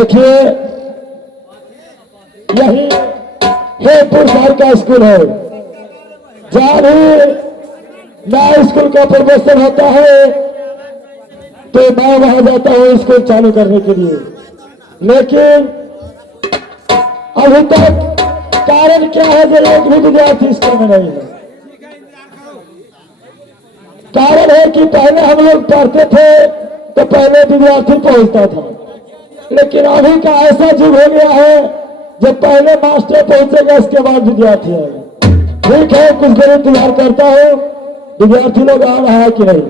देखिए यही हेपुर शहर का स्कूल है। जहाँ भी नया स्कूल का प्रमोशन होता है तो मैं वहां जाता हूँ स्कूल चालू करने के लिए, लेकिन अभी तक कारण क्या है जो एक भी विद्यार्थी स्कूल में नहीं है। कारण है कि पहले हम लोग पढ़ते थे तो पहले विद्यार्थी पहुंचता था, लेकिन अभी का ऐसा युग हो गया है जब पहले मास्टर पहुंचेगा उसके बाद विद्यार्थी आएगा। ठीक है, कुछ देर इंतजार करता हूं विद्यार्थी लोग आ रहा है कि नहीं।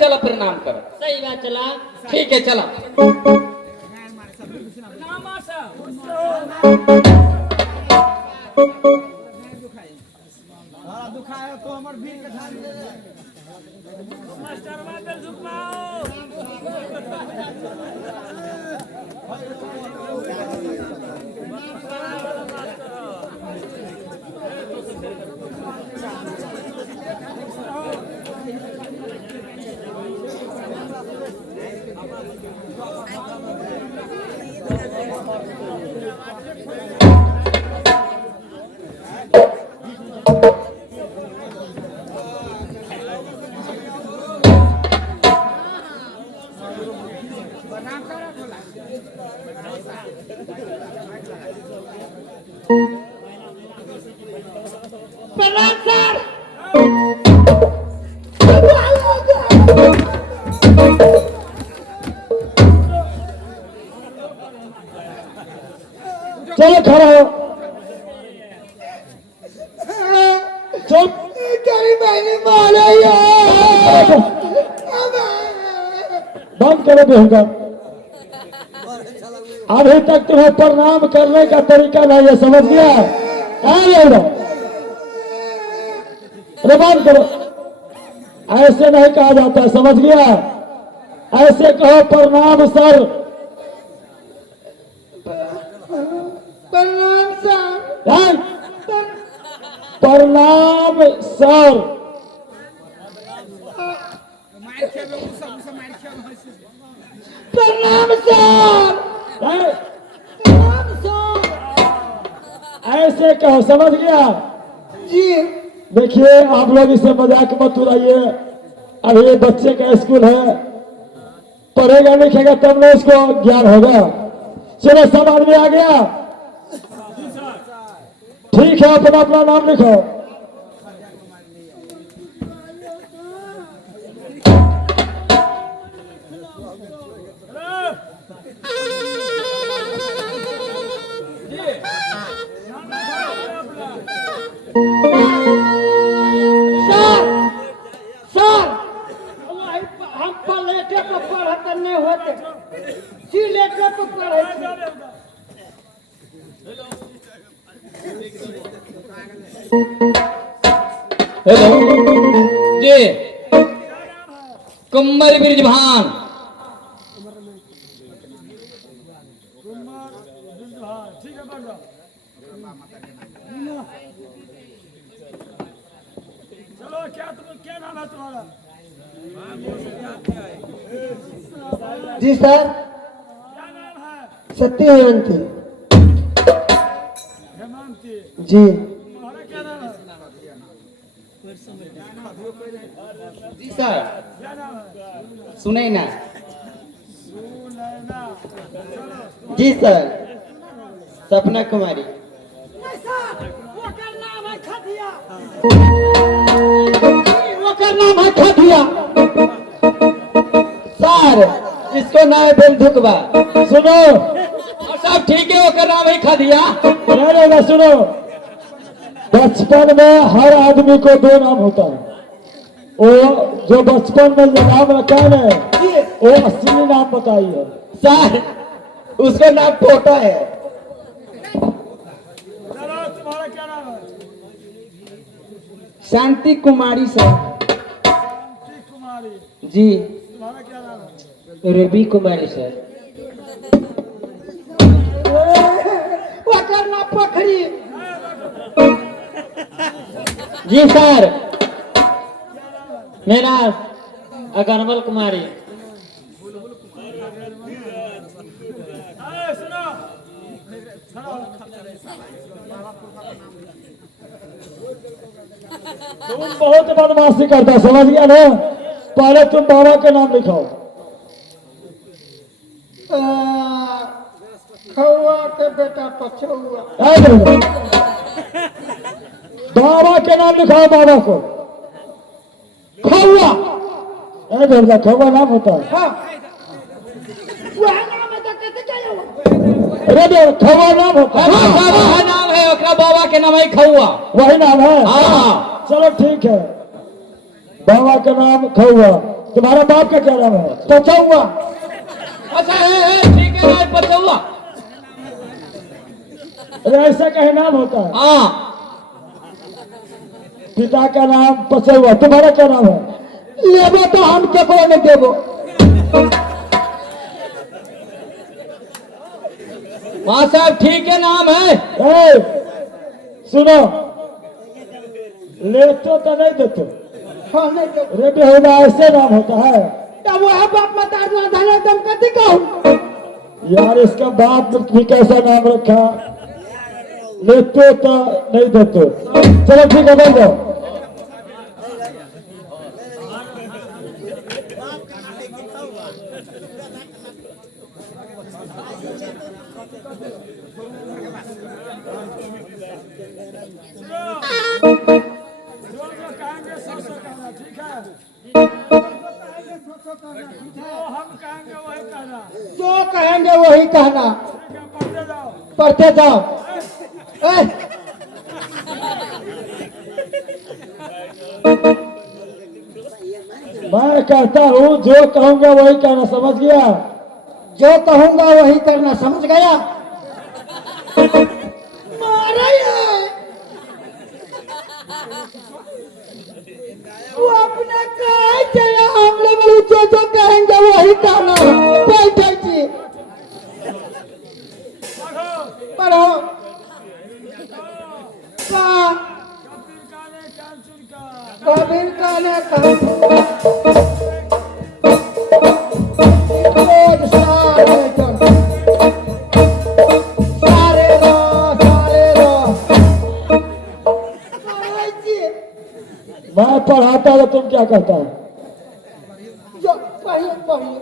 चला प्रणाम कर। सही बात चला। ठीक है चला। दुखाया तो हमर भीड़ के ठान दे मास्टर बादल झुकाओ। चलो खड़ा हो। चुप। तेरी बहनी मारे यार। बंद करो बेहुगा। अभी तक तुम्हें प्रणाम करने का तरीका नहीं है, समझ गया? अरे बंद करो, ऐसे नहीं कहा जाता, समझ गया? ऐसे कहो प्रणाम सर। प्रणाम सर। प्रणाम सर। प्रणाम सर। ऐसे कहो, समझ गया? जी। देखिए आप लोग इसे मजाक मत उड़ाइए, अभी ये बच्चे का स्कूल है, पढ़ेगा लिखेगा तब ना इसको ज्ञान होगा। चलो सब आदमी आ गया? ठीक है, अपना अपना नाम लिखो। हम पलेटे पर पढ़त नहीं होते, सिलेटे पर पढ़े। हेलो जी, कुम्मर बिरजभान। चलो क्या नाम है तुम्हारा? जी सर। क्या नाम है? सत्य हेमंती। हेमंती। जी। तुम्हारा क्या नाम है? जी सर। क्या नाम है? सुने ना। सुनैना। चलो। जी सर। सपना कुमारी। वो का नाम है खदिया। ओकर नाम है खदिया। सर इसको नाम है बेलधुकबा। सुनो और सब ठीक है, ओकर नाम ही खा दिया। ना, सुनो, बचपन में हर आदमी को दो नाम होता है। वो जो बचपन में जो नाम रखा है ना, वो असली नाम बताइए। सर उसका नाम पोटा है। चलो तुम्हारा क्या नाम है? शांति कुमारी सर। शांति कुमारी। जी। तुम्हारा क्या नाम है? रवि कुमारी सर। ओकर नाम पोखरी। जी सर। मेरा अगरमल कुमारी। तुम बहुत बदमाशी करता, समझ गया ना? पहले तुम बाबा के नाम लिखाओ। खौआ के बेटा पछुआ। बाबा के नाम लिखाओ, बाबा को। खौआ। बेटा खौआ नाम होता है। हाँ वह नाम है तो कैसे क्या हुआ? अरे खौआ नाम होता है। वह नाम है, ओकरा बाबा के नाम है खौआ। वही नाम है। हाँ। चलो ठीक है, बाबा का नाम खौआ। तुम्हारा बाप का क्या नाम है? पचौआ। अच्छा है, ठीक है भाई, पचौआ। अरे ऐसा कहीं नाम होता है। हाँ। पिता का नाम पचौआ। तुम्हारा क्या नाम है? लेबो तो हम केकरो नहीं देबो। वहाँ साहब ठीक है, नाम है। सुनो, ले तो नहीं देते। हाँ नहीं तो रे बेहुदा ऐसे नाम होता है तब वह बाप मत आदमी धने दम कति कहूँ। यार? इसका बाप भी कैसा नाम रखा? लेते तो नहीं देते। चलो ठीक है, बोल दो। जो कहेंगे वही कहना। पढ़ते जाओ। मैं कहता हूँ जो कहूँगा वही कहना, समझ गया? जो कहूंगा वही करना, समझ गया? मारे वो अपने कहे चला, हम लोग जो जो कहेंगे वही कहना। बैठे जी पढ़ो। कबीर का ने कहा रोज सारे जन सारे रो मैं पढ़ाता तो तुम क्या करता है? जो पढ़िए पढ़िए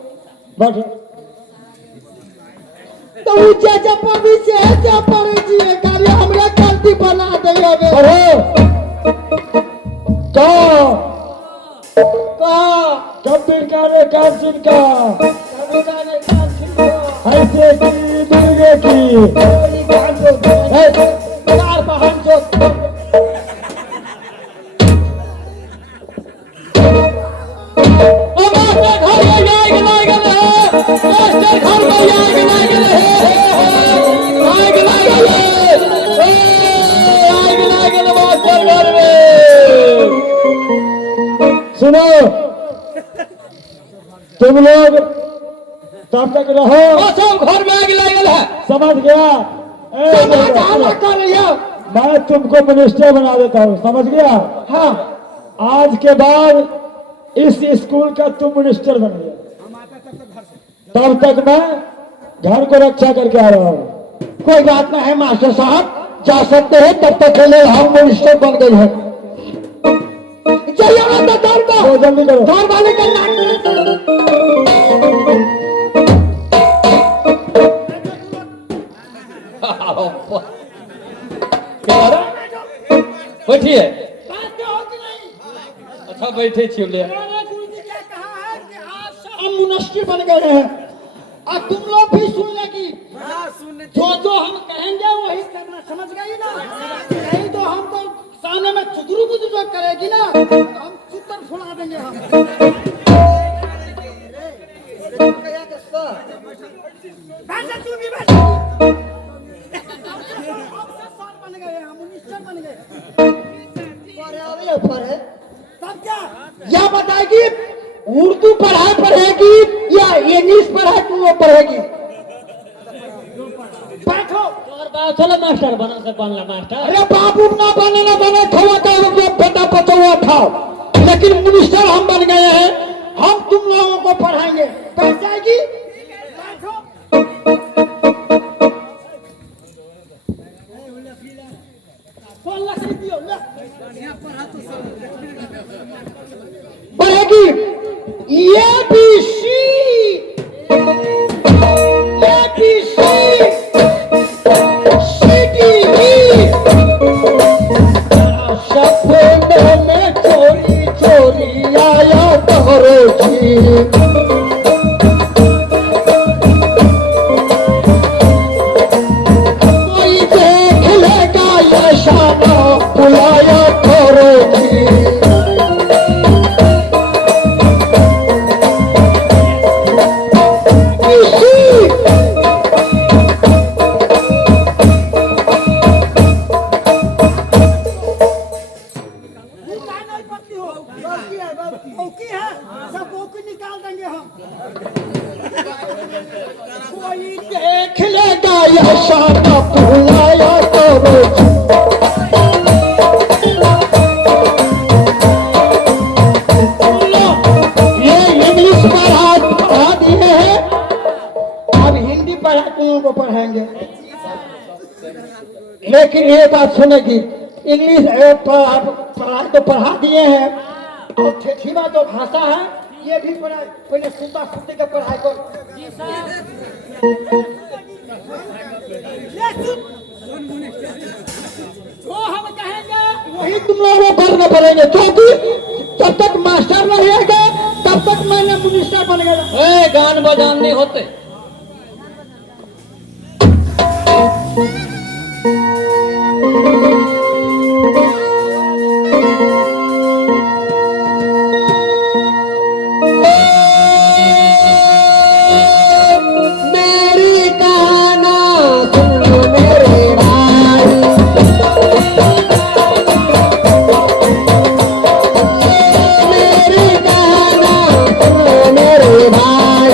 बैठ। तो ऊंचे चपड़ी से पढ़े जी गाड़ी हमरा गलती बना देगा। पढ़ो। कबीर का ने कांचन का कबीर का ने कांचन का ऐसे की दुर्गे की कोई बहन जो चार बहन जो सुनो, तुम लोग तब तक रहो। सब घर में आग लागल है। समझ गया? मैं तुमको मिनिस्टर बना देता हूँ, समझ गया? हाँ आज के बाद इस स्कूल का तुम मिनिस्टर बन गया। तब तक मैं घर को रक्षा करके आ रहा हूँ। कोई बात नहीं है मास्टर साहब, जा सकते हैं। तब तक के लिए हम मिनिस्टर बन गए हैं। चलिए ना तो दौड़ को जल्दी करो। दौड़ वाले का नाक बैठिए। अच्छा बैठे छिले। हम मिनिस्टर बन गए हैं। अब तुम लोग भी सुन लेगी। जो जो हम कहेंगे वही करना, समझ गई ना? नहीं तो हम तो सामने में चुदरू बुदरू करेगी ना, तो हम चित्तर फुला देंगे। हम बन गए, हम मिनिस्टर बन गए। तब क्या? या बताएगी उर्दू पढ़ाई पढ़ेगी या इंग्लिश पढ़ाए तुम लोग पढ़ेगी। बैठो। और बात चलो मास्टर बनो से बनला मास्टर। अरे बाबू ना बने खवा का बेटा पचौआ था, लेकिन मिनिस्टर हम बन गए हैं। हम तुम लोगों को पढ़ाएंगे। बैठ जाएगी। बैठो। कौन लकड़ी दियो ले। बढ़ेगी ये भी सी सपनों में चोरी चोरी आया तोरो जी। कोई देख लेगा ये शाना बुलाया तोरो जी। बौकी है, सब बौकी निकाल देंगे हम। कोई देख लेगा ये शाना बुलाया तोरो जी। ये इंग्लिश पढ़ा दिए हैं, अब हिंदी पढ़ा तुम लोगों को पढ़ाएंगे। लेकिन ये बात सुनेगी, इंग्लिश पढ़ाई तो पढ़ा दिए हैं, और ठेठीवा तो भाषा है, ये भी पढ़ाई। पहले सुनता सुनते का पढ़ाई करो। जो हम कहेंगे वही तुम लोगों को करना पड़ेंगे, क्योंकि जब तक मास्टर नहीं रहेगा तब तक मैंने मिनिस्टर बन गया। ए, गान बजान नहीं होते। मेरी गाना सुनो मेरे भाई, मेरी गाना सुनो मेरे भाई।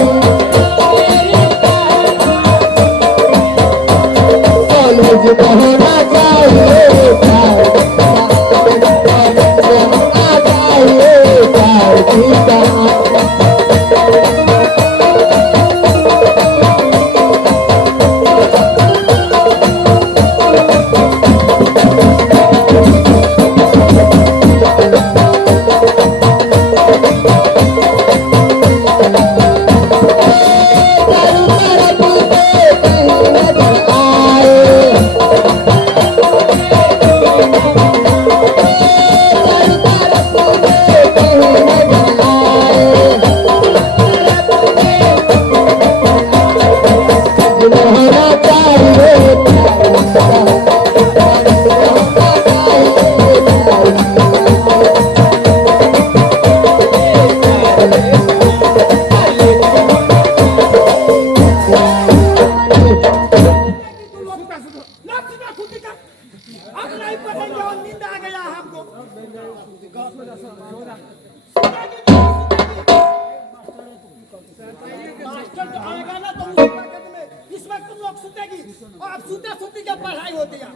कॉलेज पढ़ना चाहिए, पढ़ना चाहिए प्यार की कहानी। मास्टर जो आएगा ना तो उस वक्त में, इस वक्त तुम लोग सुतेगी और आप सूते सूती क्या पढ़ाई होती है।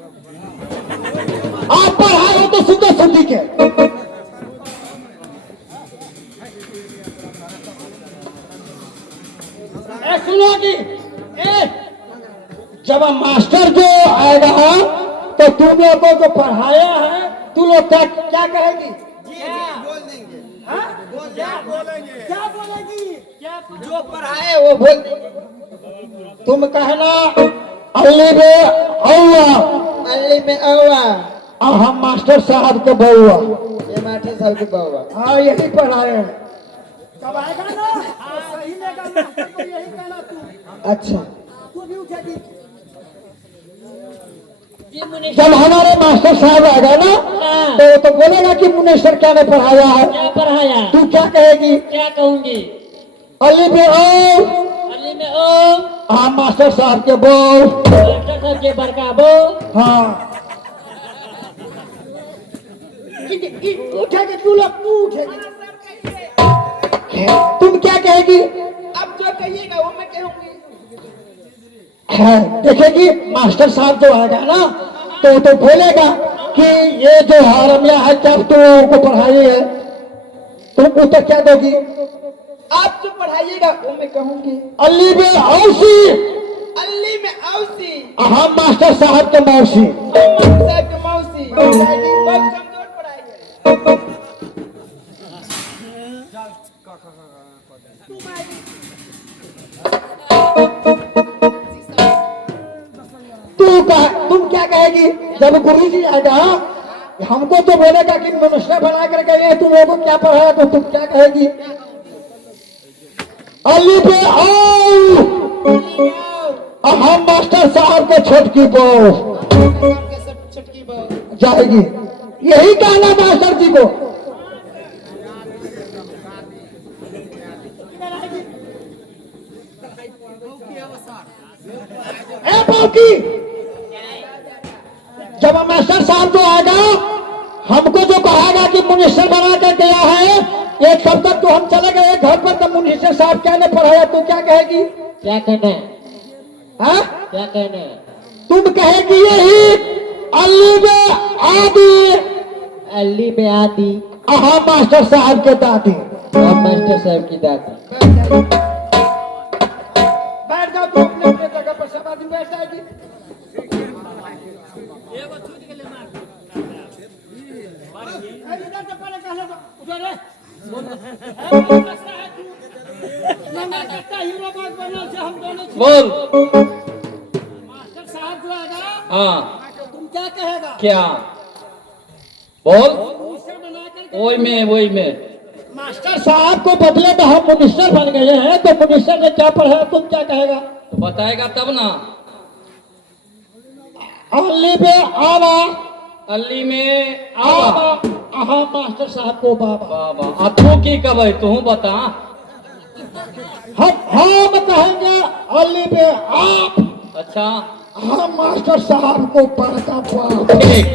आप पढ़ाए हो तो सुते सुती के। सुनोगी, जब मास्टर जो आएगा तो तुम लोगों को पढ़ाया है, तुम लोग क्या कहेगी? क्या बोलेगी? जो पढ़ाए वो बोल। तुम कहना अल्ली में औवा, अल्ली में औवा, और हम मास्टर साहब के बउआ। ये मास्टर साहब की बउआ। हाँ, यही पढ़ाए हैं। जब आएगा ना तो सही लेगा मास्टर को, यही कहना तू। अच्छा, तू भी उठेगी। जब हमारे मास्टर साहब आएगा ना तो बोलेगा कि मुनेश्वर क्या ने पढ़ाया है। क्या पढ़ाया? तू क्या कहेगी? क्या कहूंगी? अली में ओ, अली में ओ, हाँ मास्टर साहब के बो। मास्टर साहब के बड़का बो। हाँ, उठेगी तू लोग, तू उठेगी। तुम क्या कहेगी? अब जो कहिए है देखेगी मास्टर साहब जो आएगा ना तो बोलेगा कि ये जो हारमिया है जब तुम लोगों को पढ़ाई है तुम उत्तर क्या दोगी? आप जो पढ़ाइएगा वो मैं कहूंगी। अली में औसी अल्ली में औसी, हम मास्टर साहब के मौसी। साहब के मौसी पढ़ाएगी, बहुत कमजोर पढ़ाएगी। तुम क्या कहेगी जब गुरु जी आएगा? हमको तो बोलेगा कि मनुष्य बना कर गए तुम लोगों को क्या पढ़ाया, तो तुम क्या कहेगी? अली पे आओ, हम मास्टर साहब के छोटकी बहू छुटकी बहू जाएगी। यही कहना मास्टर जी को। ए बाकी जब मास्टर साहब जो आएगा हमको जो कहेगा कि मिनिस्टर बना कर गया है, एक सब तक तो हम चले गए घर पर, तो मिनिस्टर साहब क्या ने पढ़ाया, तू क्या कहेगी? क्या कहना है? हाँ? क्या कहना है? तुम कहेगी यही अली में आदि, अली में आदि हाँ मास्टर साहब के दादी। और मास्टर साहब की दादी। बैठ जाओ तो अपने अपने जगह पर, सब आदमी बैठ जाएगी। इधर से पहले कहना तो उधर है। नंगा कट्टा हीरो बाग बनल से हम दोनों छी। बोल। मास्टर साहब जो आएगा हाँ तुम क्या कहेगा? क्या बोल? मिनिस्टर बनाकर वही में मास्टर साहब को बदले में हम मिनिस्टर बन गए हैं, तो मिनिस्टर ने क्या पढ़ाया, तुम क्या कहेगा? तो बताएगा तब ना। अली में आवा, अली में आवा, हाँ मास्टर साहब को बाबा। बाबा अब तू की कब तू बता। हम कहेंगे अली में आप, अच्छा हम मास्टर साहब को बड़का बाप। ठीक।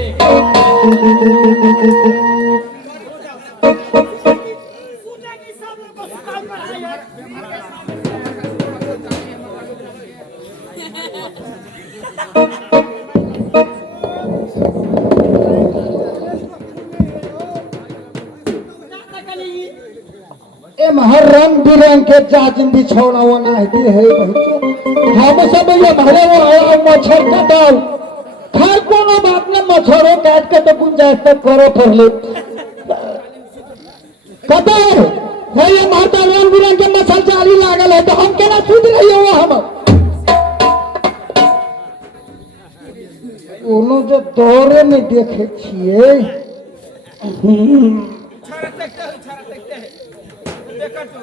हर रंग बिरंग के जाजिम बिछौना वना है हम सब ये भरे वो आया मच्छर का डाल खैर कोनो बात न, मच्छरों काट के तो गुंजाइश तक करो फिर ले कतो है ये माता रंग बिरंग के मच्छर जाली लागल है, तो हम केना सुध रही हो? हम कोनो जो दौरे में देखे छिए देखा तो